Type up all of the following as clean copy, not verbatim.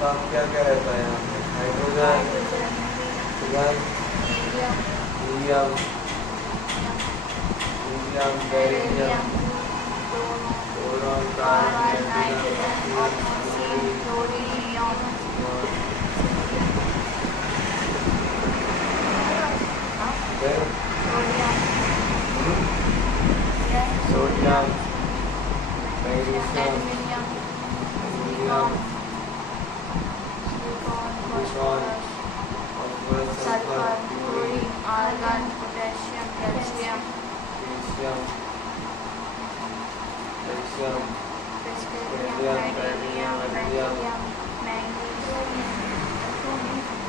तो क्या क्या रहता है यहाँ पे? Hydrogen, oxygen, helium, beryllium, boron, nitrogen, oxygen, chlorine, sodium, magnesium, aluminium, silicon, phosphorus, sulphur, chlorine, argon, potassium, calcium, calcium,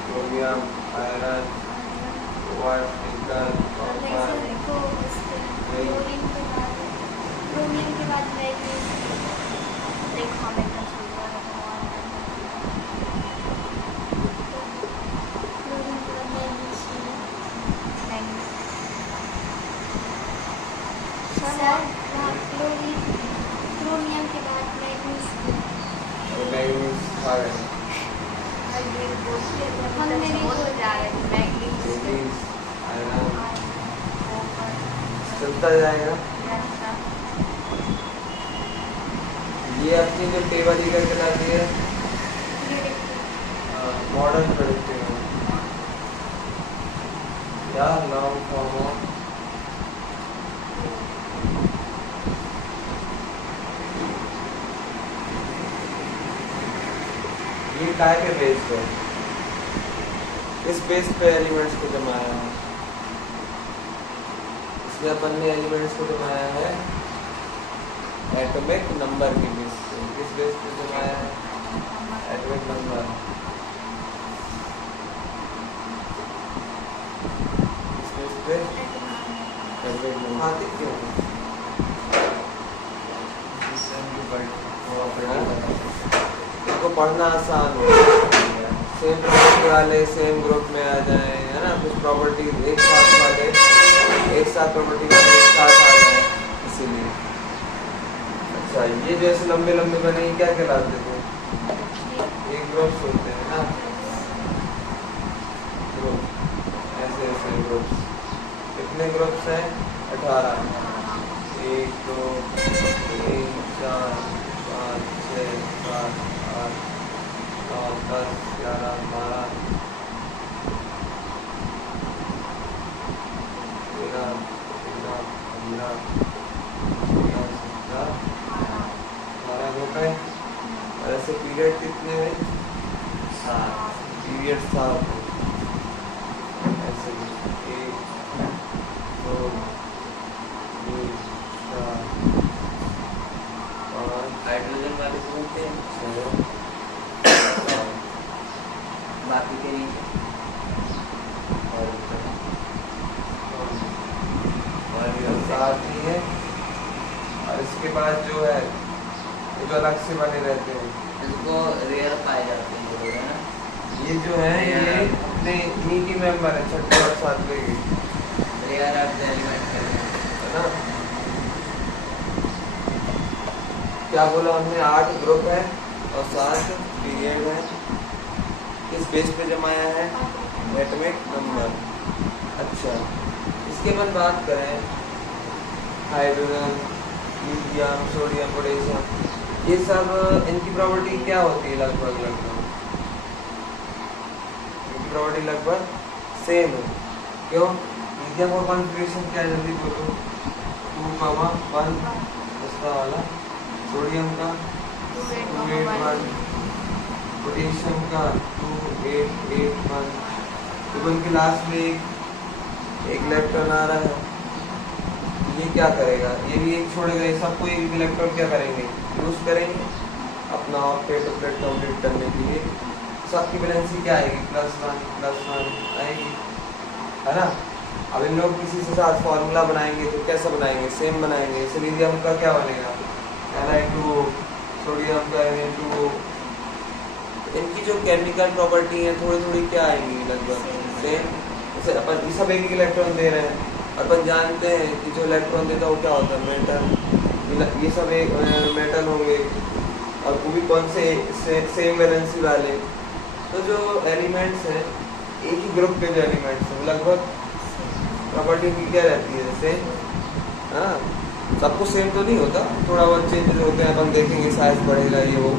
chromium, iron, cobalt, nickel, copper, chromium के बाद देखो हमें क्रोमियम के बाद मैग्नीज आ गए, आयरन चलता जाएगा। ये अपनी जो टेबल ही करके लाती है मॉडर्न प्रोडक्टिव या लॉन्ग फॉर्म ऑफ ये काय के बेस पे, इस बेस पे एलिमेंट्स को जमाया है। इसमें अपन ने एलिमेंट्स को जमाया है एटॉमिक नंबर के बेस पे। किस बेस पे जमाया है? Atomic number. इस बेस पे एटॉमिक नंबर आती क्यों? इसको पढ़ना आसान हो, सेम प्रॉपर्टी वाले सेम ग्रुप में आ जाए, है ना। कुछ प्रॉपर्टी एक साथ वाले एक साथ प्रॉपर्टी वाले एक साथ आ जाए, इसीलिए। अच्छा, ये जैसे लंबे लंबे बने क्या कहलाते थे? एक ग्रुप होते हैं ना, ग्रुप। ऐसे ऐसे ग्रुप्स। कितने ग्रुप्स हैं? 18। 1 2 3 4 5 6 7 8 9 10 11 12 13 14 15 16 17 ग्रुप है। और ऐसे पीरियड कितने हैं? 7 पीरियड 7 ऐसे 1 2 3 4 5 हाइड्रोजन वाले को बोलते हैं, 6 बाकी के नीचे और ये 7 ही है। और इसके बाद जो है ये जो अलग से बने रहते हैं, इसको रेयर पाए जाते हैं लोग, है ना। ये जो है ये अपने इन्हीं की मेंबर है, 6ठे और 7वें की, रेयर अर्थ एलिमेंट है ना। क्या बोला हमने? 8 ग्रुप है और 7 पीरियड है। किस बेस पे जमाया है? Atomic number. अच्छा, इसके बाद बात करें हाइड्रोजन, हीलियम, सोडियम, पोटेशियम, ये सब इनकी प्रॉपर्टी क्या होती है? लगभग इनकी प्रॉपर्टी लगभग सेम है। क्यों? हीलियम का कॉन्फ़िगरेशन क्या है? जल्दी बोलो। 2,1 इसका वाला, सोडियम का 2,8,1, पोटेशियम का 2,8,8,1। तो उनके लास्ट में एक इलेक्ट्रॉन आ रहा है, ये क्या करेगा? ये भी एक छोड़ेगा, ये सबको एक इलेक्ट्रॉन क्या करेंगे? यूज करेंगे अपना ऑक्टेट कंप्लीट करने के लिए। सबकी वैलेंसी क्या आएगी? +1 आएगी, है ना। अब इन लोग किसी से साथ फॉर्मूला बनाएंगे तो कैसे बनाएंगे? सेम बनाएंगे। इसलिए हीलियम का क्या बनेगा? Na2O, सोडियम का Na2O। इनकी जो केमिकल प्रॉपर्टी है थोड़ी थोड़ी क्या आएंगी? लगभग सेम। जैसे अपन ये सब एक इलेक्ट्रॉन दे रहे हैं, अपन जानते हैं कि जो इलेक्ट्रॉन देता है वो क्या होता है? मेटल। ये सब एक मेटल होंगे। और वो भी कौन से सेम वैलेंसी वाले। तो जो एलिमेंट्स हैं एक ही ग्रुप के जो एलिमेंट्स हैं लगभग प्रॉपर्टी की क्या रहती है जैसे, हाँ सबको सेम तो नहीं होता, थोड़ा बहुत चेंजेस होते हैं, अपन देखेंगे साइज बढ़ेगा ये वो,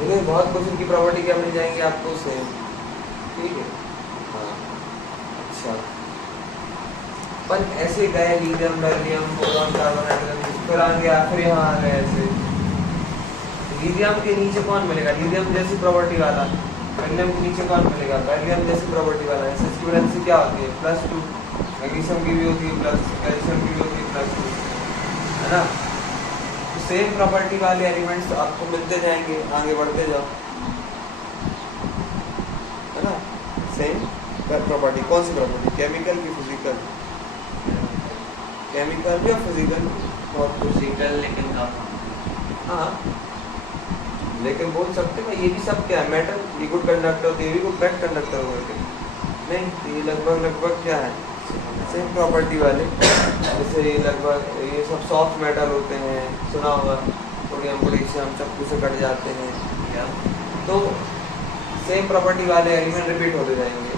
लेकिन बहुत कुछ इनकी प्रॉपर्टी क्या मिल जाएंगे आपको सेम। ठीक है, हाँ अच्छा। पर ऐसे गए lithium beryllium boron carbon hydrogen, फिर आगे आखिर यहाँ आ गए ऐसे। लीथियम के नीचे कौन मिलेगा, लीथियम जैसी प्रॉपर्टी वाला। बेरिलियम के नीचे कौन मिलेगा, बेरिलियम जैसी प्रॉपर्टी वाला। इसकी वैलेंसी क्या होती है +2, मैग्नीशियम की भी होती है प्लस, कैल्शियम की भी होती है +2, है ना। तो सेम प्रॉपर्टी वाले एलिमेंट्स आपको मिलते जाएंगे, आगे बढ़ते जाओ, है ना। सेम प्रॉपर्टी, कौन सी प्रॉपर्टी, केमिकल की फिजिकल, केमिकल भी और फिजिकल बहुत कुछ। फिजिकल लेकिन कम। हाँ लेकिन बोल सकते हैं ये भी सब क्या है, मेटल, ये गुड कंडक्टर होते हैं, ये भी गुड बैड कंडक्टर होते हैं नहीं, ये लगभग क्या है सेम प्रॉपर्टी वाले। जैसे ये लगभग ये सब सॉफ्ट मेटल होते हैं, सुना होगा, सोडियम पोटेशियम चक्कू से कट जाते हैं क्या। तो सेम प्रॉपर्टी वाले एलिमेंट रिपीट होते जाएंगे,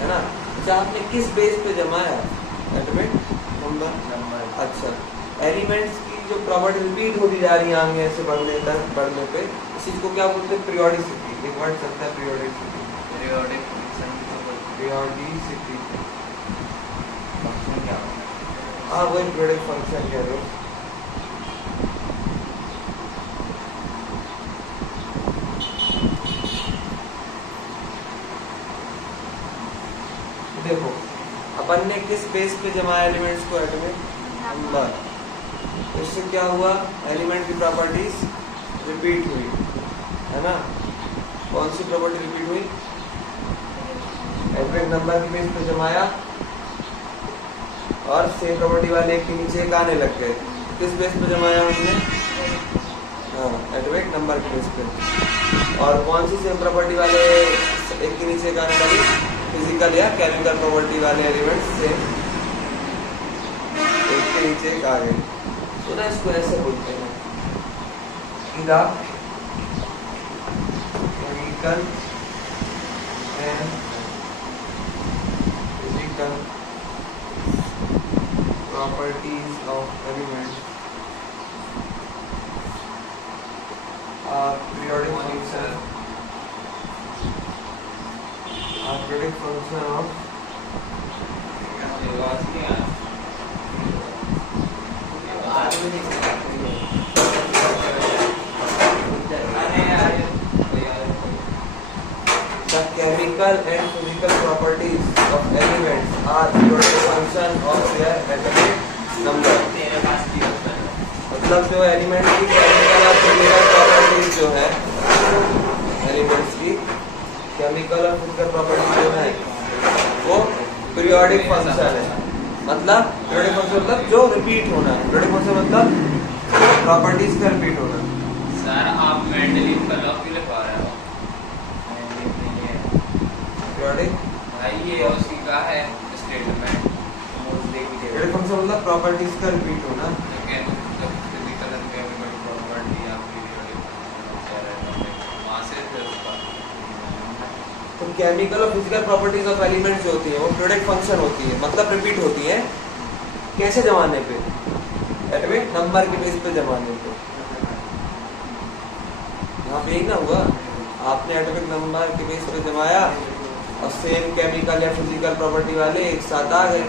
है ना। अच्छा आपने किस बेस पे जमाया एटॉमिक नंबर। अच्छा एलिमेंट्स की जो प्रॉपर्टी रिपीट होती जा रही है आगे ऐसे बढ़ने पे, इस चीज को क्या बोलते हैं, पीरियोडिसिटी। एक वर्ड चलता है पीरियोडिसिटी, पीरियोडिक पीरियोडिसिटी। फंक्शन क्या होता है? हाँ वही पीरियोडिक फंक्शन कह रहे हो। देखो अपन ने किस बेस पे जमाया एलिमेंट्स को, एटॉमिक नंबर। तो इससे क्या हुआ, एलिमेंट की प्रॉपर्टीज रिपीट हुई, है ना। कौन सी प्रॉपर्टी रिपीट हुई, एटॉमिक नंबर के बेस पे जमाया और सेम प्रॉपर्टी वाले एक के नीचे एक आने लग गए। किस बेस पे जमाया हमने, हाँ एटॉमिक नंबर के बेस पे। और कौन सी सेम प्रॉपर्टी वाले एक के नीचे एक आने वाली, फिजिकल या केमिकल प्रॉपर्टी वाले एलिमेंट्स से एक के नीचे एक आ गए। तो ना इसको ऐसे बोलते हैं इदा chemical and physical properties of elements are periodic function, periodic function of the chemical and physical properties of elements are periodic function of their atomic number। मतलब जो एलिमेंट की केमिकल और फिजिकल प्रॉपर्टीज जो है, एलिमेंट्स की chemical और physical property जो है वो पीरियोडिक फंक्शन है। मतलब पीरियोडिक फंक्शन मतलब जो रिपीट होना है, पीरियोडिक फंक्शन मतलब प्रॉपर्टीज का रिपीट होना। सर आप मेंडलीव का लॉ क्यों लिखवा रहे हो? पीरियोडिक भाई ये उसी का है स्टेटमेंट। पीरियोडिक फंक्शन मतलब प्रॉपर्टीज का रिपीट होना। फिजिकल एंड केमिकल प्रॉपर्टी आप पीरियोडिक वहां से फिर उसका तो केमिकल और फिजिकल प्रॉपर्टीज ऑफ एलिमेंट्स जो होती है वो पीरियोडिक फंक्शन होती है, मतलब रिपीट होती है। कैसे जमाने पे, एटॉमिक नंबर के बेस पे जमाने पे। यहाँ पे ना हुआ, आपने एटॉमिक नंबर के बेस पे जमाया और सेम केमिकल या फिजिकल प्रॉपर्टी वाले एक साथ आ गए।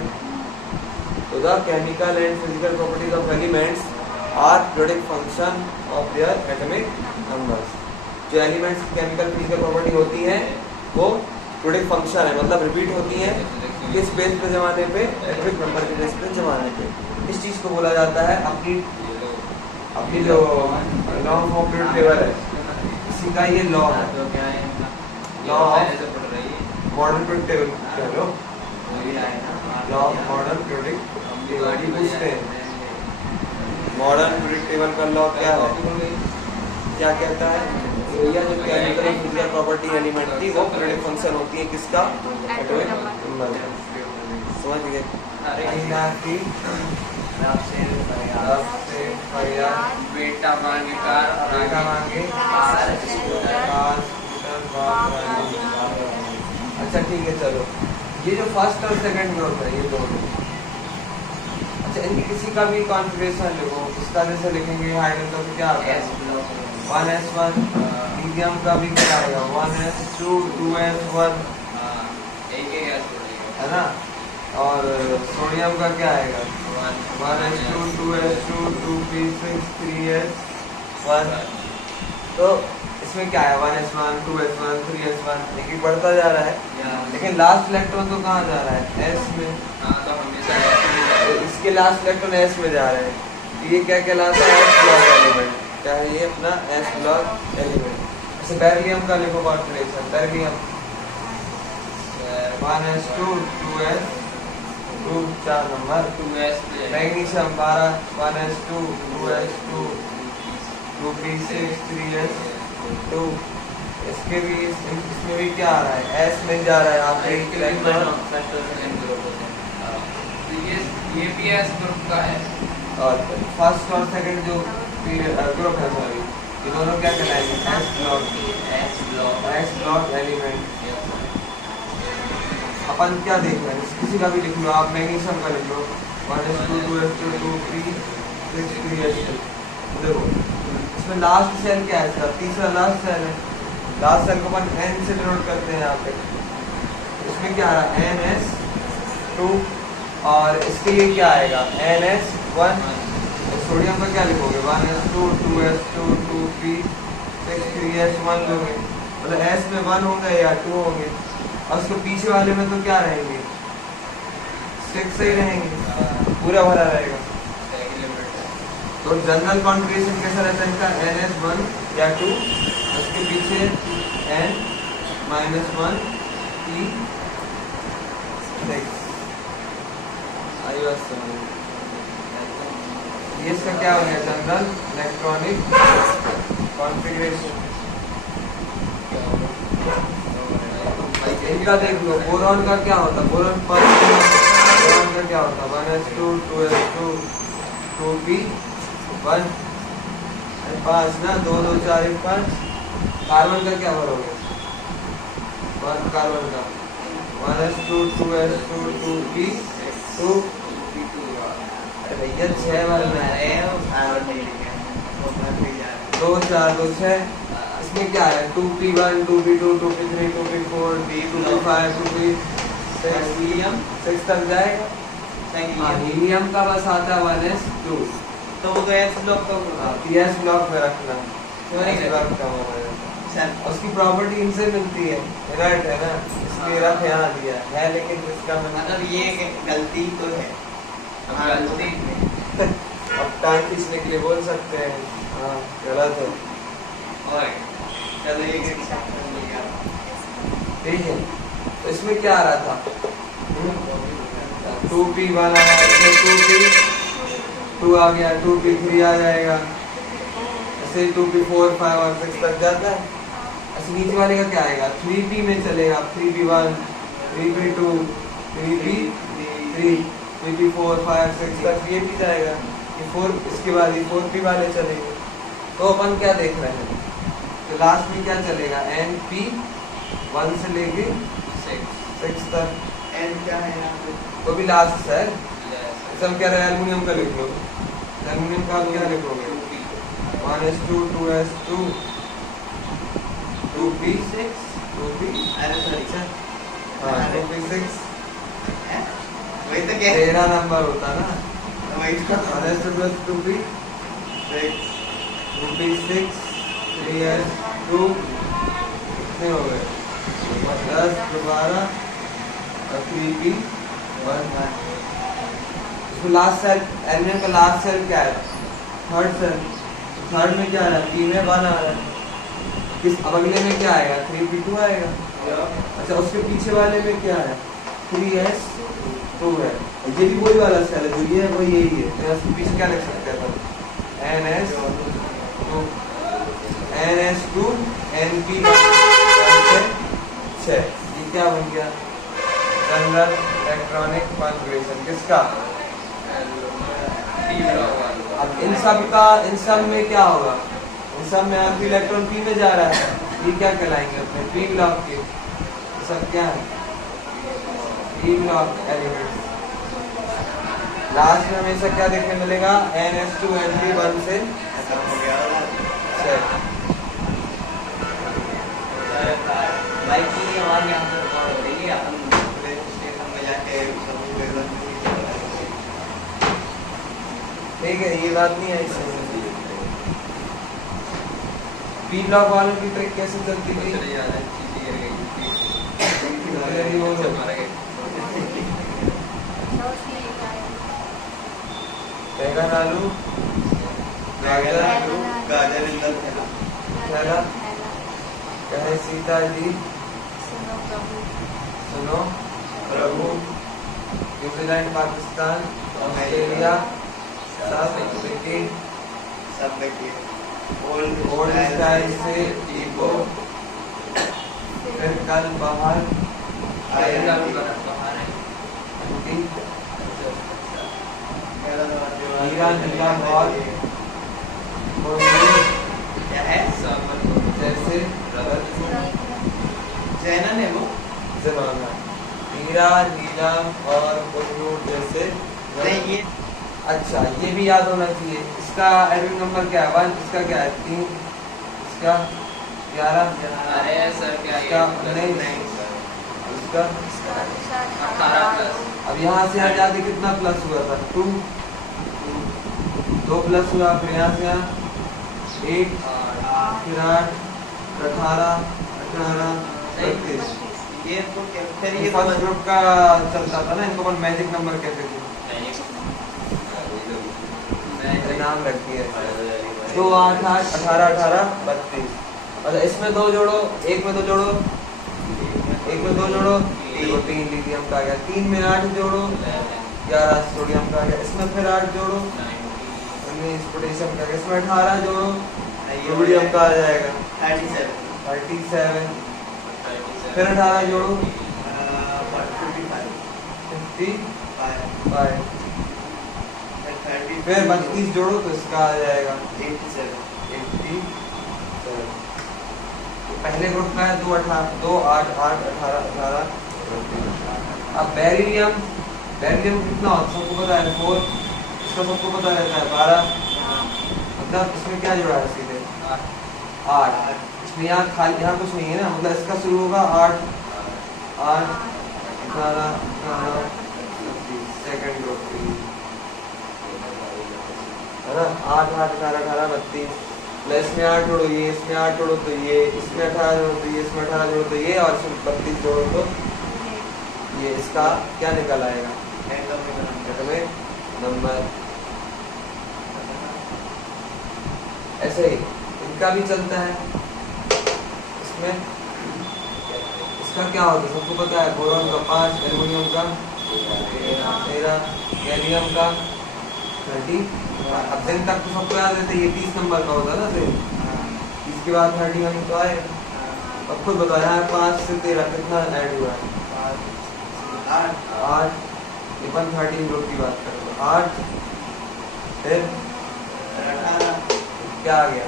तो the chemical and physical properties of elements are periodic function of their atomic numbers. जो एलिमेंट्स की केमिकल फिजिकल प्रॉपर्टी होती है वो पीरियोडिक फंक्शन है, मतलब रिपीट होती है। किस बेस पे जमाने पे, एटॉमिक नंबर के बेस पे जमाने पे। इस चीज को बोला जाता है अपनी जो लॉ ऑफ पीरियड टेबल है, इसी का ये लॉ है, law of modern period table कह लो, law of modern periodic table ही पूछते हैं। मॉडर्न पीरियड टेबल का लॉ क्या है, क्या कहता है, या जो केमिकल और फिजिकल प्रॉपर्टी एलिमेंट की वो पीरियोडिक फंक्शन होती है किसका, एटॉमिक नंबर। समझ गए। रब से फरियाद, बेटा मांगे कार और बेटा आगे मांगे कार, स्कूटर, कार, स्कूटर, बाप रानी। अच्छा ठीक है चलो, ये जो फर्स्ट और सेकंड ग्रुप है ये दोनों, अच्छा इनकी किसी का भी कॉन्फ़िगरेशन लिखो, इस तरह से लिखेंगे हाइड्रोजन का तो क्या आता एस है ब्लॉक 1s1, लीथियम का भी क्या आएगा 1s2, 2s1 एक एक एस बोलेगा है ना, और सोडियम का क्या आएगा 1s2, 2s2, 2p6, 3s1। तो इसमें क्या है 1s1, 2s1, 3s1 एक एक बढ़ता जा रहा है, लेकिन लास्ट इलेक्ट्रॉन तो कहाँ जा रहा है s में, तो हमेशा S तो इसके लास्ट इलेक्ट्रॉन s में जा रहे हैं, तो ये क्या कहलाता है s ब्लॉक एलिमेंट, क्या है ये अपना s ब्लॉक एलिमेंट। जैसे बेरिलियम का लिखो configuration, beryllium 1s2, 2s2 4 number, 2s magnesium 12 1s2, 2s2, 2p6, 3s2। इसके भी इसमें भी क्या आ रहा है s में जा रहा है, आप एक इलेक्ट्रॉन फर्स्ट और सेकंड ग्रुप होते हैं, तो ये भी एस ग्रुप का है। और फर्स्ट और सेकंड जो ग्रुप है सॉरी, ये दोनों क्या कहलाएंगे s ब्लॉक एलिमेंट। अपन क्या देख रहे हैं, किसी का भी लिख लो आप, मैग्नीशियम का लिख लो 1s2, 2s2, 2p6, 3s2। देखो इसमें लास्ट सेल क्या है सर, तीसरा लास्ट सेल है, लास्ट सेल को अपन n से डिनोट करते हैं यहाँ पे, इसमें क्या आ रहा है ns2, और इसके लिए क्या आएगा ns1। सोडियम का क्या लिखोगे 1s2, 2s2, 2p6, 3s1 लोगे, मतलब s में 1 होंगे या 2 होंगे, और उसके पीछे वाले में तो क्या रहेंगे 6 ही रहेंगे, पूरा भरा रहेगा। तो जनरल कॉन्फ़िगरेशन कैसा रहता है इसका ns1 या 2, उसके पीछे n-1 p6। ये इसका क्या हो गया जनरल इलेक्ट्रॉनिक कॉन्फ़िगरेशन। इनका देख लो, बोरॉन का क्या होता है, बोरॉन का क्या होता है 1s2, 2s2, 2p1 5 ना, 2 2 4 1 5। कार्बन का क्या भरोगे 1 कार्बन का 1s2, 2s2, 2p2। अरे भैया 6 बार में 2 4 2 6। इसमें क्या है 2p1, 2p2, 2p3, 2p4, 2p5, 2p6, helium 6 तक जाएगा। हीलियम का बस आता है 1s2, तो वो तो s ब्लॉक का होगा, s ब्लॉक में रखना, s ब्लॉक का होगा। उसकी प्रॉपर्टी इनसे मिलती है, इनर्ट है ना, इसलिए रख यहाँ दिया है, लेकिन इसका मतलब ये गलती तो है, गलती अब टाइम खींचने के लिए बोल सकते हैं, हाँ गलत है। और चलो ये ठीक है, तो इसमें क्या आ रहा था 2p1 आया, इसमें 2p2 आ गया, 2p3 आ जाएगा, ऐसे 2p4, 5 और 6 तक जाता है। ऐसे नीचे वाले का क्या आएगा 3p में चलेगा, 3p1, 3p2, 3p3, 3p4, 5, 6 तक ये भी जाएगा, ये 4, इसके बाद ये 4p वाले चलेंगे। तो अपन क्या देख रहे हैं, तो लास्ट में क्या चलेगा np1 से लेके 6 तक, n क्या है यहाँ पे, तो भी लास्ट है। हम क्या रहे एल्युमिनियम का लिख लो, एल्युमिनियम का आप क्या लिखोगे 1s2, 2s2, 2p6, 2p, अरे सॉरी हाँ 2p6, वही तो कह 13 नंबर होता ना, वही तो 1s2, 2p6, 2p6, 3s2 कितने हो गए 10, 12 और 3p1। इसमें लास्ट सेल, एल्युमिनियम का लास्ट सेल क्या है थर्ड सेल, थर्ड में क्या आ रहा है 3 में 1 आ रहा है, किस अब अगले में क्या आएगा 3p2 आएगा। अच्छा उसके पीछे वाले में क्या है 3s2 है, ये भी वही वाला सेल है, जो ये है वो यही है, तो इसके पीछे क्या लिख सकते हैं ns2 np 6। ये क्या बन गया जनरल इलेक्ट्रॉनिक कॉन्फ़िगरेशन किसका अब इन सब में क्या होगा, इन सब में आपकी इलेक्ट्रॉन पी में जा रहा है, ये क्या कहलाएंगे अपने पी ब्लॉक के, ये सब क्या है पी ब्लॉक एलिमेंट्स। लास्ट में हमेशा क्या देखने मिलेगा, NH2 NP1 से खत्म हो गया वाला सेट। बाइक की आवाज यहाँ पे रिकॉर्ड हो रही है, हम पूरे स्टेशन में जाके सभी लेवल पे ठीक है, ये बात नहीं है इसमें। पी ब्लॉक वालों की ट्रिक कैसे चलती थी, जल्दी बोलो। बैंगन आलू गाजर गाजर इंदर थैला कहे सीता जी सुनो प्रभु, न्यूजीलैंड पाकिस्तान ऑस्ट्रेलिया सब देखिए, सब देखिए ओल्ड स्टाइल से ईगो, फिर कल बाहर हीरा नीला और क्या है जैसे जैनन है वो जमाना, हीरा नीला और कोहिनूर जैसे। नहीं ये अच्छा, ये भी याद होना चाहिए। इसका एटॉमिक नंबर क्या है 1, इसका क्या है 3, इसका 11, अरे सर क्या इसका नहीं 19, इसका 18+। अब यहाँ से यहाँ जाके कितना प्लस हुआ था 2, 2 प्लस हुआ, फिर यहाँ से यहाँ 8, फिर 8, 18, 32। ये तो फिर ये ये फर्स्ट ग्रुप का चलता था ना, इनको अपन मैजिक नंबर कहते थे, नाम रखी है 2, 8, 8, 18, 18, 32। मतलब इसमें 2 जोड़ो, एक में 2 जोड़ो, एक में 2 जोड़ो, 3 लिथियम का आ गया, 3 में 8 जोड़ो 11 सोडियम का आ गया, इसमें फिर 8 जोड़ो 19 पोटेशियम का आ गया, इसमें 18 जोड़ो सोडियम का आ जाएगा 37, फिर 18 जोड़ो 55, फिर 32 जोड़ो तो इसका आ जाएगा 87। पहले ग्रुप में है 2, 8, 8, 18, 18। अब बेरिलियम कितना होता है सबको पता है 4, इसका सबको पता रहता है 12। मतलब इसमें क्या जुड़ा है सीधे 8, इसमें यहाँ खाली यहाँ कुछ नहीं है ना, मतलब इसका शुरू होगा 8, 8, 18, सेकंड ग्रुप है ना, 8, 8, 18, 18, 32। प्लस में 8 जोड़ो ये, इसमें 8 जोड़ो तो ये, इसमें 18 जोड़ो तो ये, इसमें 18 जोड़ो तो ये, और इसमें 32 जोड़ो तो ये, इसका क्या निकल आएगा एटॉमिक नंबर। ऐसे ही इनका भी चलता है, इसमें इसका क्या होता है सबको पता है, बोरॉन का 5, एल्युमिनियम का 13, गैलियम का 30। अब दिन तक तो सबको याद रहता है, ये 30 नंबर का होता है ना दिन, इसके बाद 31 तो आए। अब खुद बताओ यहाँ 5 से 13 कितना ऐड हुआ है 8, ये 13 ग्रुप की बात करो तो 8, फिर क्या आ गया,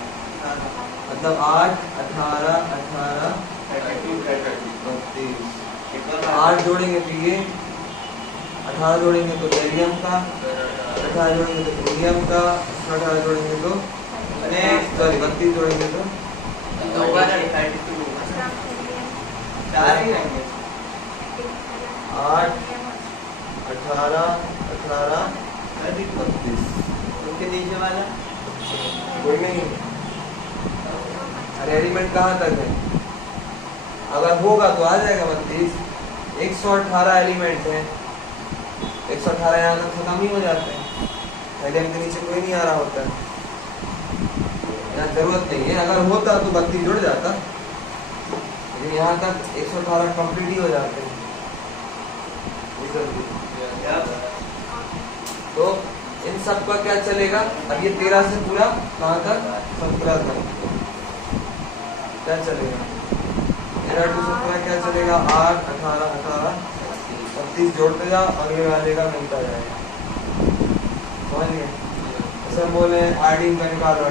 मतलब 8, 18, 18, 32। 8 जोड़ेंगे तो ये, 18 जोड़ेंगे तो गैलियम का, 18 जोड़ेंगे तो इंडियम का, 18 जोड़ेंगे तो सॉरी 32 जोड़ेंगे तो 8, 18, 18, 32। उनके नीचे वाला कोई नहीं, अरे एलिमेंट कहाँ तक है, अगर होगा तो आ जाएगा 32। 118 एलिमेंट है, 118 यहाँ तक खत्म ही हो जाते हैं, हेलियम के नीचे कोई नहीं आ रहा होता है, यहाँ जरूरत नहीं है। अगर होता तो 32 जुड़ जाता, लेकिन यहाँ तक 118 कंप्लीट ही हो जाते हैं। तो इन सब का क्या चलेगा, अब ये 13 से पूरा कहाँ तक 17 तक क्या चलेगा, 13 to 17 क्या चलेगा 8, 18, 18, 32 जोड़ते जाओ, अगले वाले का मिलता जाएगा। समझ गए। सब बोले आयोडीन का निकालो,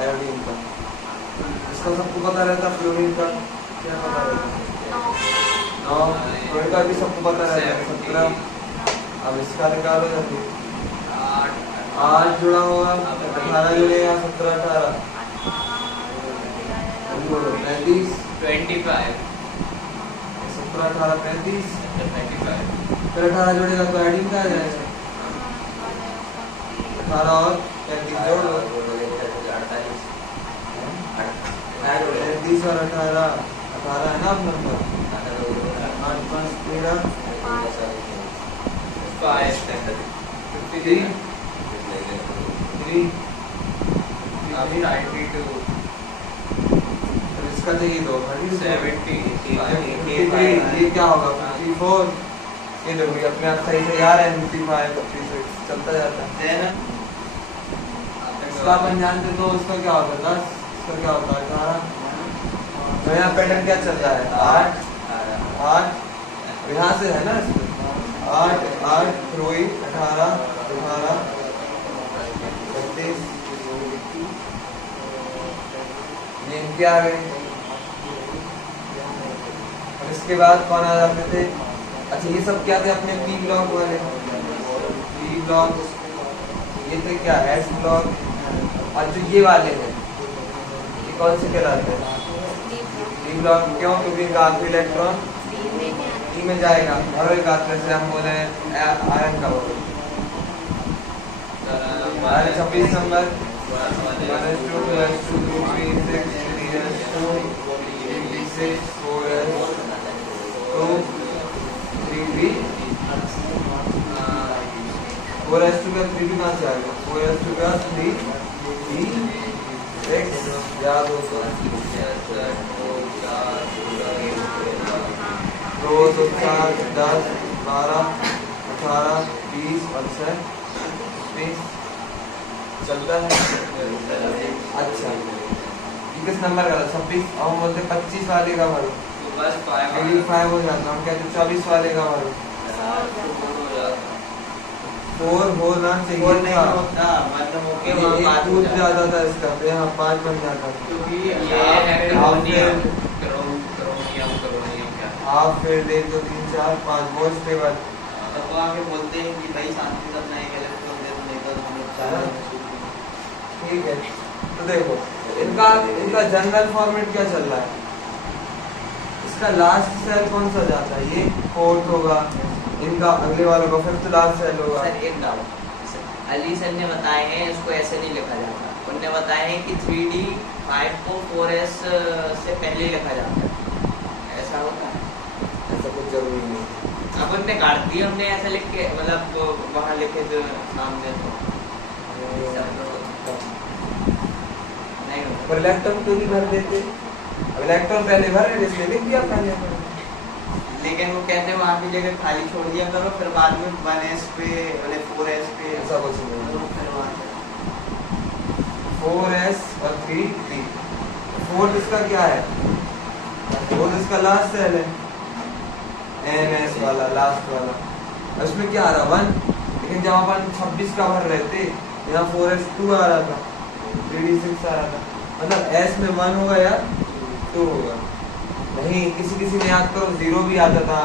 आयोडीन का इसका सबको पता रहता, फ्लोरीन का क्या पता रहता? 9। फ्लोरीन का भी सबको पता रहता है 17। अब इसका निकालो जल्दी। 8 जुड़ा होगा, 18 जुड़ेगा, 17 18 बोलो 35। 25 17 18 35। 25 फिर 18 जुड़ेगा तो आयोडीन का आ जाएगा। 18 और 35 जोड़ लो। 35 और 18 18 है ना अब नंबर। 8 5 13 5 3 3 अभी 92 इसका चाहिए दो 70 ये क्या होगा 54। ये देखो ये अपने आप सही से यार है 55 56 चलता जाता है ना। इसका अपन जानते तो उसका क्या होगा 10, इसका क्या होता है 18। तो यहाँ पैटर्न क्या चल रहा है 8 8 यहाँ से है ना इसमें 8 8 फिर वही 18 18 32 ये क्या आ गए। और इसके बाद कौन आ जाते थे? अच्छा ये सब क्या थे अपने पी ब्लॉक वाले, पी ब्लॉक ये थे क्या एस ब्लॉक। और जो ये वाले हैं ये कौन से कहलाते हैं? D block. क्यों? क्योंकि इनका आखिरी इलेक्ट्रॉन ई में जाएगा और एक आखिरी से हम बोले आयन का बोलो। 26 number 1s2 2s2 3 6 3s2 3 6 4s2 3 3 4s2 का 3 भी कहाँ से आ गया? 4s2 का 3 3 6 याद हो तो 2 तो 4 10 12 18 20 और 20 चलता है। अच्छा ये किस नंबर का था? 26। और हम बोलते 25 वाले का भरो तो बस 85 हो जाता। हम कहते 24 वाले का भरो 4 होना चाहिए था। ये एक कूद जाता था इसका तो यहाँ 5 बन जाता था। आप फिर देख दो 3 4 5 मोस्ट स्टेबल। तो आगे बोलते हैं कि भाई शांति से अपना एक इलेक्ट्रॉन दे दो, नहीं तो हम लोग चाहे ठीक है तो देखो इनका इनका जनरल फॉर्मेट क्या चल रहा है? इसका लास्ट सेल कौन सा जाता है? ये 4th होगा, इनका अगले वालों का 5th लास्ट सेल होगा। सर एक डाउट, अली सर ने बताए हैं इसको ऐसे नहीं लिखा जाता। उन्होंने बताया है कि 3D5 को 4s से पहले लिखा जाता है, ऐसा होता है? ऐसा कुछ जरूरी नहीं। अब उनने काट दिया, हमने ऐसा लिख के मतलब वहाँ लिखे जो सामने तो नहीं होता। पर इलेक्ट्रॉन क्यों नहीं भर देते? अब इलेक्ट्रॉन पहले भर रहे इसलिए लिख दिया पहले। लेकिन वो कहते हैं वहाँ की जगह खाली छोड़ दिया करो, फिर बाद में 1s पे बोले 4s पे ऐसा कुछ नहीं। तो फिर वहाँ से 4s और 3 3 4th इसका क्या है? 4th इसका लास्ट सेल है ns वाला लास्ट वाला। इसमें क्या आ रहा 1, लेकिन जब अपन 26 का भर रहे थे यहाँ 4s2 आ रहा था, 3d6 आ रहा था। मतलब s में 1 होगा या 2 होगा? नहीं, किसी ने याद करो 0 भी आता था।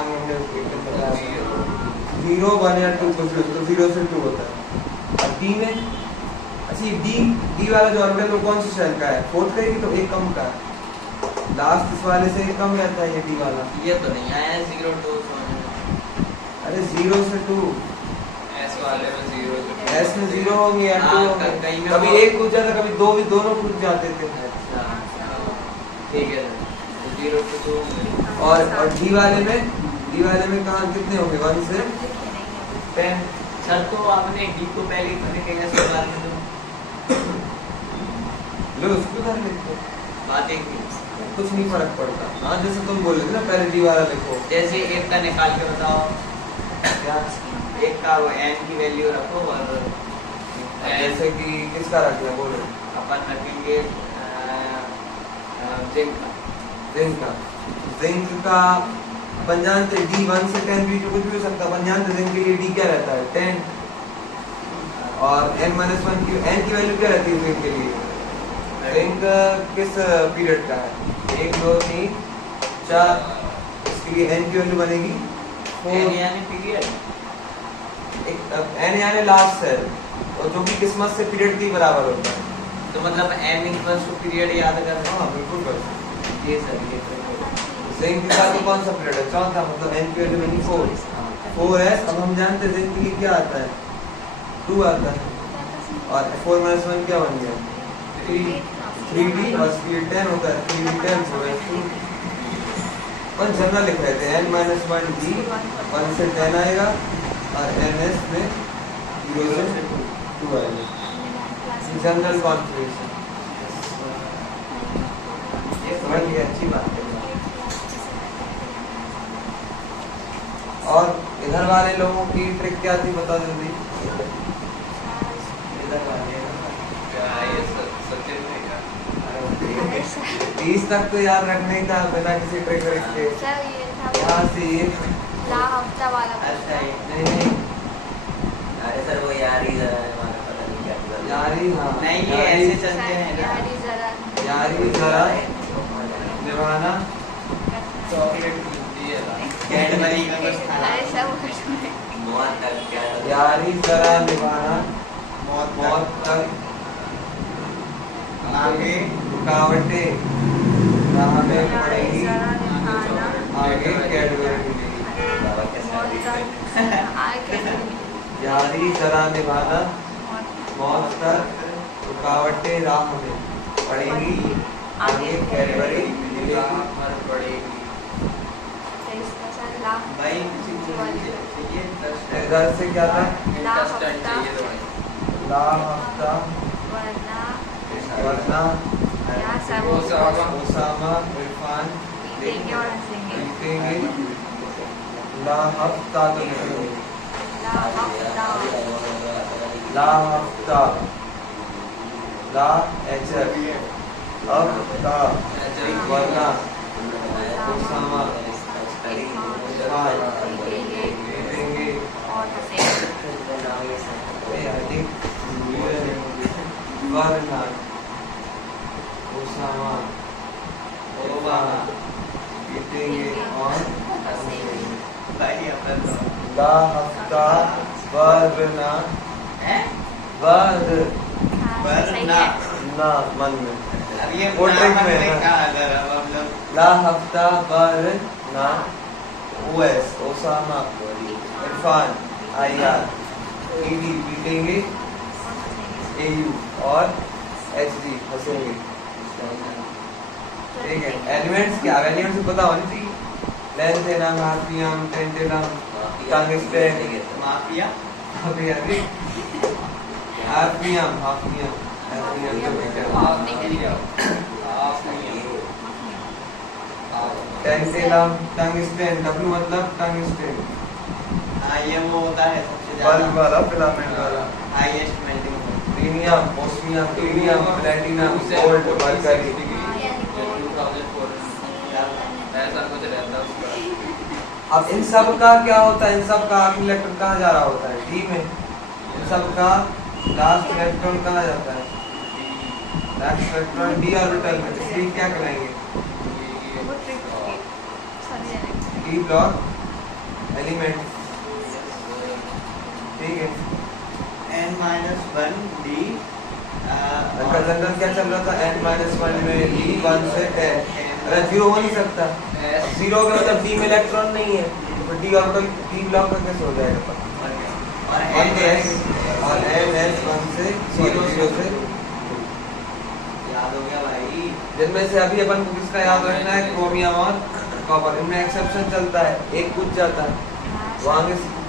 0 1 या 2 कुछ भी, तो 0 से 2 होता है। और d में अच्छा ये d वाला जो ऑर्बिटल वो कौन सी सेल का है? 4th का ही तो एक कम का है, लास्ट इस वाले से एक कम रहता है ये d वाला। ये तो नहीं आया 0 2 अरे 0 से 2 S वाले में 0 से s में 0 होंगे या 2 हाँ, होंगे। कहीं में कभी वो- एक कूद जाता, कभी 2 भी, दोनों कूद जाते थे। अच्छा ठीक है सर, 0 से 2 और d वाले में कहाँ कितने होंगे? 1 से 10। सर तो आपने डी को पहले ही मैंने कहा इसके बाद में तो लो उसको कर लेते, बात एक थी। कुछ नहीं फर्क पड़ता। हाँ जैसे तुम बोल रहे थे ना पहले d वाला लिखो। जैसे एक का निकाल के बताओ, क्या? एक का वो n की वैल्यू रखो और जैसे कि किसका रखना बोलो? अपन रखेंगे जिंक का। जिंक का अपन जानते d 1 से 10 भी कुछ भी हो सकता है। अपन जानते जिंक के लिए d क्या रहता है 10। और n-1 की n की वैल्यू क्या रहती है जिंक के लिए? जिंक किस पीरियड का है? 1 2 3 4, इसके लिए n की वैल्यू बनेगी 4। यानी पीरियड n यानी लास्ट सेल, और जो कि किस्मत से पीरियड के बराबर होता है। तो मतलब n इक्वल्स टू पीरियड याद कर रहे हाँ हैं। बिल्कुल कर सकते हैं। ये सर ये जिंक के साथ कौन सा पीरियड है? चौथा, मतलब n की वैल्यू बनी 4 है। अब हम जानते हैं जिंक के लिए क्या आता है? 2 आता है, और 4 - 1 क्या बन गया? 3d, और स्पीड 10 होता है, 3d 10 so it's 2। Upon general लिख रहे थे n - 1 d, 1 से 10 आएगा, और ns में 0 से 2 आएगा। जनरल कॉन्फ़िगरेशन ये समझ लिया, अच्छी बात है। और इधर वाले लोगों की ट्रिक क्या थी, बताओ जल्दी। इधर वाले क्या ये सचिन है क्या? 30 तक तो याद रखने का बिना किसी ट्रिक के। सर ये था यहाँ से ये ला हफ्ता वाला अच्छा है। नहीं अरे सर वो यार ही जरा हमारा पता नहीं क्या हुआ। यारी, हाँ नहीं ये ऐसे चलते हैं ना। यारी जरा यारी जरा निभाना, चॉकलेट मिलती है ना। कैडबरी का कुछ खाना। अरे सब मौत तक क्या यारी जरा निभाना, मौत मौत तक आगे रुकावटें राह में पड़ेगी, जरा निभाना आगे कैडबरी मिलेगी। बाबा कैसे मौत तक आगे यारी जरा निभाना, मौत तक रुकावटें राह में पड़ेगी, आगे कैडबरी मिलेगी। मर पड़ेगी। इसका सर ला भाई किसी को चाहिए दस इधर से क्या था? इंटेस्टाइन चाहिए तो भाई। ला हफ्ता वरना वरना यहाँ सब वो ओसामा इरफान देंगे और हंसेंगे लिखेंगे। ला हफ्ता तो लिखेंगे, ला हफ्ता ला हफ्ता, ला एचर हफ्ता, वरना ओसामा इरफान लिखेंगे। और हंसेंगे वरना ओसामा इरफान लिखेंगे और हंसेंगे। भाई अपन तो ला हफ्ता वरना हैं सही है ना मन में अब ये वो ट्रिक नाम में हमने है। कहा अगर अब हम लोग ला हफ्ता वरना OS Osama Irfan IR ED लिखेंगे, एयू और एचडी हंसेंगे। ठीक है, एलिमेंट्स क्या? एलिमेंट्स पता होनी चाहिए। लेंथ है नाम, हार्पियम, टेंटेलम, टंगस्टन, माफिया अभी अभी हार्पियम, हार्पियम, हार्पियम तो बेटा, आप नहीं है। आप नहीं है। टेंटेलम, टंगस्टन, डब्ल्यू मतलब टंगस्टन, हाँ ये वो होता है सबसे बल्ब ज्यादा वाला, फिलामेंट वाला, highest melting point. Premium, osmium, premium, platinum, gold, mercury. ऐसा कुछ रहता है उसका। अब इन सब का क्या होता है? इन सब का आखिरी इलेक्ट्रॉन कहाँ जा रहा होता है? डी में। इन सब का लास्ट इलेक्ट्रॉन कहाँ जाता है? लास्ट इलेक्ट्रॉन डी ऑर्बिटल में। इसलिए क्या करेंगे? वो ट्रिक सॉरी है डी ब्लॉक एलिमेंट। ठीक है, n-1 d इनका जनरल क्या चल रहा था? n-1 में डी 1 से 10। अरे जीरो हो नहीं सकता, जीरो का मतलब डी में इलेक्ट्रॉन नहीं है, तो डी ऑर्बिटल डी ब्लॉक में कैसे हो जाएगा? और ns और ns 1 से 0 से याद हो गया भाई। जिनमें से अभी अपन को किसका याद रखना है? क्रोमियम और कॉपर। इनमें एक्सेप्शन चलता है, एक पूछ जाता है। वहाँ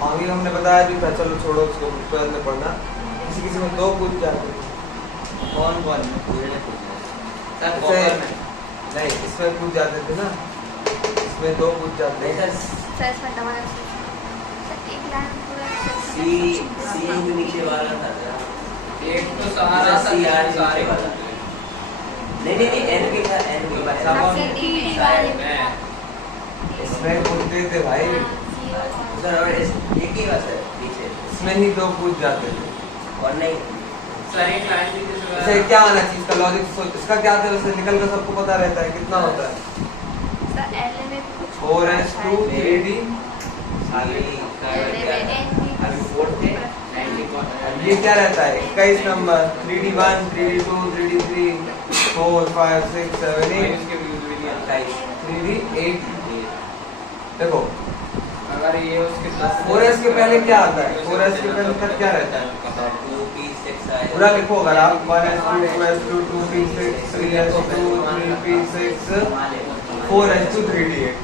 आगे हमने बताया भी था, चलो छोड़ो उसको, 12 में पढ़ना। किसी किसी में 2 पूछ जाते हैं। कौन कौन पूरे ने पूछना सर इससे- कॉपर में नहीं, इसमें पूछ जाते थे ना, इसमें 2 पूछ जाते नहीं हैं। सर सर इसमें डबल सर एक लाइन पूरा सी सी के नीचे वाला था ना। एक तो सहारा था, सी आर सारे वाला नहीं नहीं नहीं एन के साथ एन के बच्चा बाद कौन? डी शायद मैं इसमें पूछते थे भाई, सर और एक ही बात है पीछे इसमें ही 2 पूछ जाते थे। और नहीं सर एक लाइन भी इसे क्या आना चाहिए, इसका लॉजिक इसका क्या था, वैसे निकल कर सबको पता रहता है कितना होता है। सर एल में भी कुछ 4s2 3d। अभी 4 थे 90 ये क्या रहता है 21 नंबर, 3d1 3d2 3d3 4 5 6 7 8 इसके व्यूज भी नहीं आता 3d8। देखो अगर ये उसके 4s के पहले क्या आता है, 4s के पहले तक क्या रहता है, 2p6 आएगा पूरा लिखो अगर आप 1s2 2s2 2p6 3s2 3p6 4s2 3d8।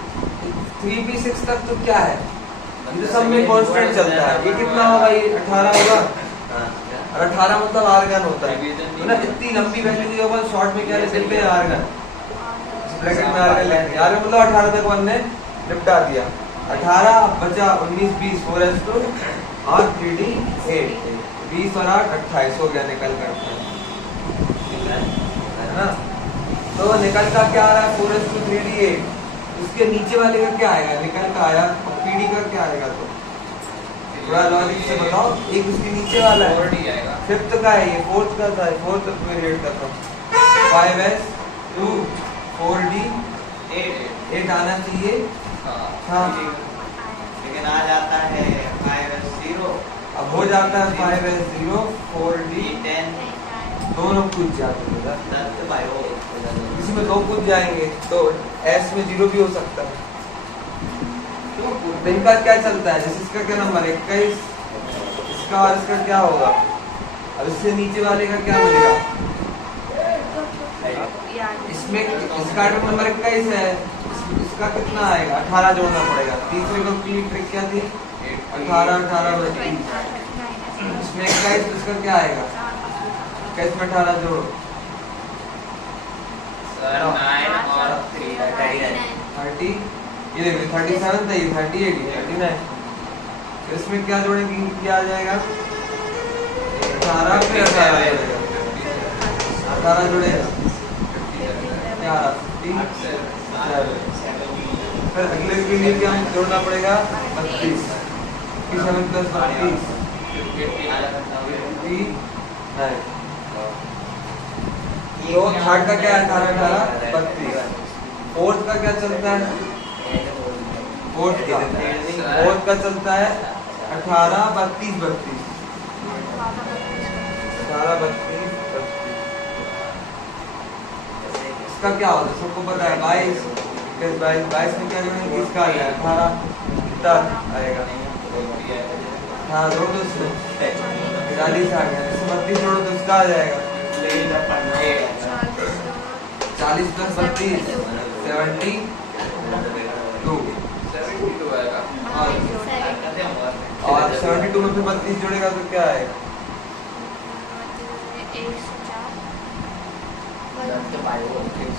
3p6 तक तो क्या है, ये तो सब में कांस्टेंट चलता है। ये कितना होगा, ये 18 होगा, और 18 मतलब आर्गन होता है तो ना, इतनी लंबी वैल्यू की होगा शॉर्ट में क्या लिखते हैं आर्गन, ब्रैकेट में आर्गन लेते हैं। आर्गन मतलब 18 तक वन ने निपटा दिया, 18 बचा 19 20 4s2 और 3d8 20 और 8 28 हो गया, निकल कर है ना। तो निकल का क्या आ रहा है 4s2 3d8, उसके नीचे वाले का क्या आएगा, निकल का आया, और पीडी का क्या आएगा, तो थोड़ा लॉजिक से बताओ। एक उसके नीचे वाला है, 4d आएगा, फिफ्थ का है, ये फोर्थ का था, फोर्थ में रेट का था 5s2 4d8 आना चाहिए। हाँ लेकिन आ जाता है 5s0 अब हो जाता है 5s0 4d, 10 दोनों कूद जाते हैं, 10 भाई हो किसी में 2 कूद जाएंगे तो s में 0 भी हो सकता है। तो इनका क्या चलता है, जैसे इसका क्या नंबर 21, इसका और इसका क्या होगा, अब इससे नीचे वाले का क्या मिलेगा, इसमें इसका आइटम नंबर 21 है, इसका कितना आएगा 18 जोड़ना पड़ेगा। तीसरे का की ट्रिक क्या थी, 18 18 29, इसमें 21 इसका क्या आएगा, 21 में 18 जोड़ो सर 9 और 3 30, ये देखिए 37 था, ये 38 ये 39, तो इसमें क्या जोड़ेंगे, क्या आ जाएगा 18 फिर 18 जोड़ेगा, 18 जोड़ेगा क्या 37, फिर अगले के लिए क्या जोड़ना पड़ेगा 32, 7 प्लस 32 59। तो थर्ड का क्या है 18 18 32, फोर्थ का क्या चलता है, फोर्थ का चलता है 18 32 32 18 32 32। इसका क्या होता है सबको पता है 22 22 में क्या जोड़ेंगे, किसका आ गया 18 कितना आएगा 18 जोड़ दो इसमें 40 आ गया, इसमें 32 जोड़ो तो इसका आ जाएगा 40 प्लस 32 72 72 आएगा, और 72 में फिर 32 जोड़ेगा तो क्या आएगा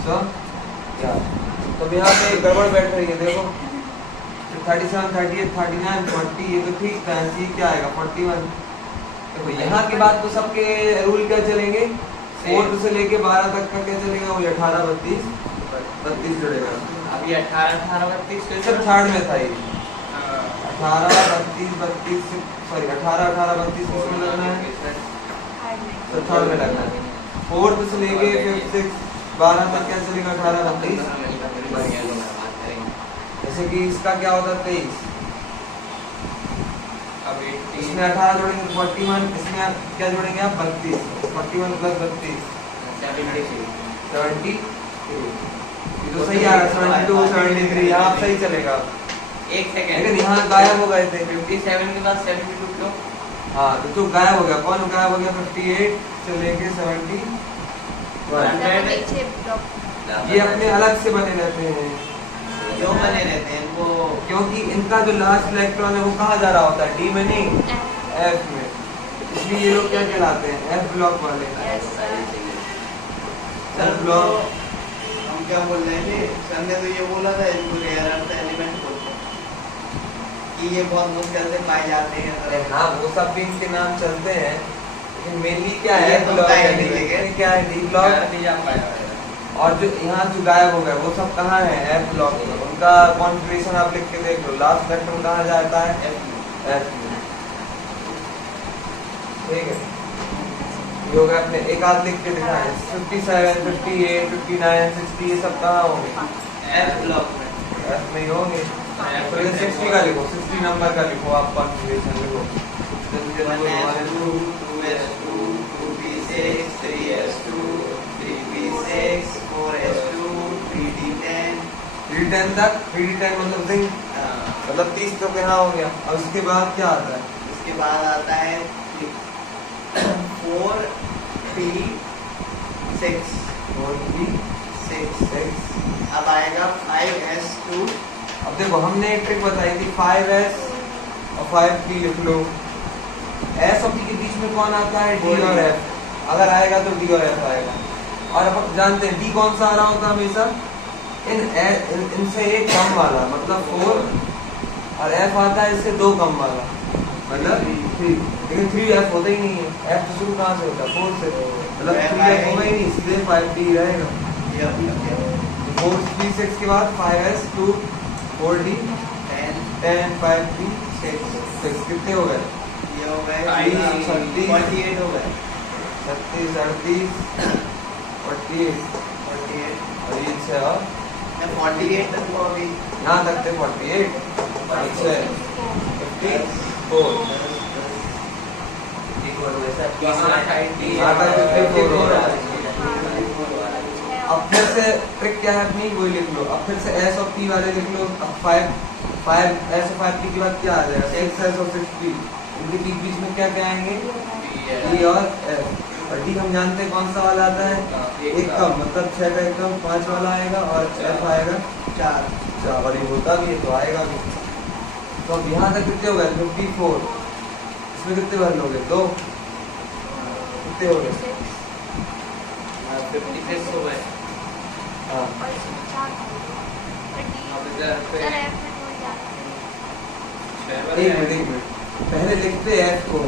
100। तो यहाँ पे गड़बड़ बैठ रही है, देखो 37 38 39 40, ये तो ठीक था, ये क्या आएगा 41। देखो यहाँ की बात तो सबके रूल क्या चलेंगे, 4 से लेके 12 तक का क्या चलेगा, वही 18 32 32 जोड़ेगा। अभी 18 18 32 सब थर्ड में था ये 18 32 32, सॉरी 18 18 32 किसमें लगना है, तो थर्ड में लगना है। फोर्थ से लेके 5 6 12 तक क्या चलेगा 18 32, जैसे कि इसका क्या होता है 23, अब इसमें 18 जोड़ेंगे 41, इसमें क्या जोड़ेंगे आप 32, 41 प्लस 32 72, ये तो सही आ रहा है 72 73, यहाँ सही चलेगा। एक सेकंड, लेकिन यहाँ गायब हो गए थे 57 के बाद 72 क्यों, हाँ तो गायब हो गया, कौन गायब हो गया 58 से लेके 71, ये अपने अलग से बने रहते हैं क्यों बने रहते हैं इनको, क्योंकि इनका जो लास्ट इलेक्ट्रॉन है वो कहाँ जा रहा होता है, डी में नहीं एफ में, इसलिए ये लोग क्या कहलाते हैं एफ ब्लॉक वाले। सर एफ ब्लॉक हम क्या बोल रहे थे, सर ने तो ये बोला था इनको रेयर अर्थ एलिमेंट बोलते हैं कि ये बहुत मुश्किल से पाए जाते हैं। हाँ वो सब भी इनके नाम चलते हैं, लेकिन मेनली क्या है ये एफ तो ब्लॉक, बताया नहीं, लेकिन क्या है डी ब्लॉक, नहीं जा पाएगा। और जो यहाँ जो गायब हो गए वो सब कहाँ है एफ ब्लॉक में, उनका कॉन्फ़िगरेशन आप लिख के देख लो, लास्ट इलेक्ट्रॉन कहाँ जाता है एफ में, ठीक है। योग अपने एक आध लिख के दिखाए 57, 58, 59, 60 ये सब कहाँ होंगे? एफ ब्लॉक में। F में ही होंगे। तो ये 60 का लिखो, 60 नंबर का लिखो आप कॉन्फ़िगरेशन लिखो। जल्दी जल्दी 1s2, 2s2, 2p6, 3s2, 3p6, 4s2, 3d10। 3d10 तक, 3d10 मतलब जिंक, मतलब 30 तो यहाँ हो गया। अब उसके बाद क्या आता है? उसके बाद आता है 4p6 4p6। अब आएगा 5s2। अब देखो हमने एक ट्रिक बताई थी 5s और 5p लिख लो। s और p के बीच में कौन आता है? d और f। अगर आएगा तो d और f आएगा। और अब जानते हैं d कौन सा आ रहा होता है हमेशा? इनसे एक कम वाला, मतलब 4, और f आता है इससे 2 कम वाला, मतलब 3। लेकिन 3f होता ही नहीं है। f तो शुरू कहाँ से होता है? 4 से। मतलब 3f होगा ही नहीं, सीधे 5p रहेगा। 4p6 के बाद 5s2 4d 10 5p6 कितने हो गए? ये हो गए 30, 48 हो गए। 36 38 48 और ये 6 और 48 तक को अभी यहाँ तक थे 48 और 6 54। एक और वैसा यहाँ यहाँ तक 54 हो रहा है। अब फिर से ट्रिक क्या है अपनी, वही लिख लो। अब फिर से s और p वाले लिख लो। अब 5s और 5p के बाद क्या आ जाएगा? 6s और 6p। इनके बीच में क्या क्या आएंगे? d और f। और d हम जानते हैं कौन सा वाला आता है? एक कम, मतलब 6 का एक कम 5 वाला आएगा, और f आएगा 4। और ये होता भी है तो आएगा भी। तो अब यहाँ तक कितने हो गए? 54। इसमें कितने भर लोगे? 2। कितने हो गए? 56 हो गए। हाँ और इसमें 4 अब इधर पे सर F में थोड़ी ज्यादा है। एक मिनट पहले लिखते f को,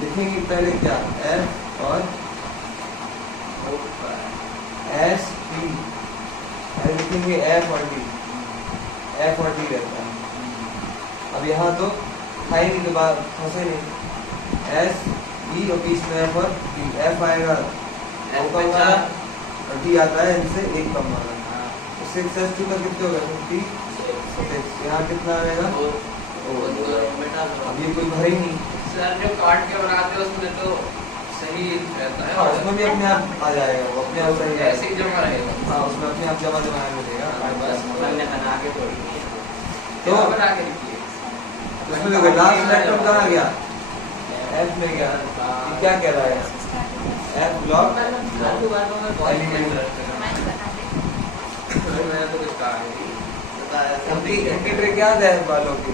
लिखेंगे पहले क्या? f और s p। पहले लिखेंगे f और d, f और d रहता है। अब यहाँ तो था ही नहीं, तो बात फंसे नहीं। s p और बीच में f और d। f आएगा F कम में वाला 4। और d आता है इनसे एक कम वाला। तो 6s2 का कितने हो गए? 56। यहाँ कितना आएगा? अब ये कोई भर ही नहीं। सर जो काट के बनाते हैं उसमें तो सही रहता है हाँ, उसमें भी अपने आप आ जाएगा, वो अपने आप सही ऐसे ही जमा रहेगा। हाँ, उसमें अपने आप जमा जमा मिलेगा। बस हमने बना के थोड़ी तो बना के लिखिए। उसमें देखो लास्ट लेटर कहाँ गया? F में गया। ये क्या कह रहा है? F block element. मैंने तो कुछ कहा नहीं। इनकी ट्रिक याद है F वालों की?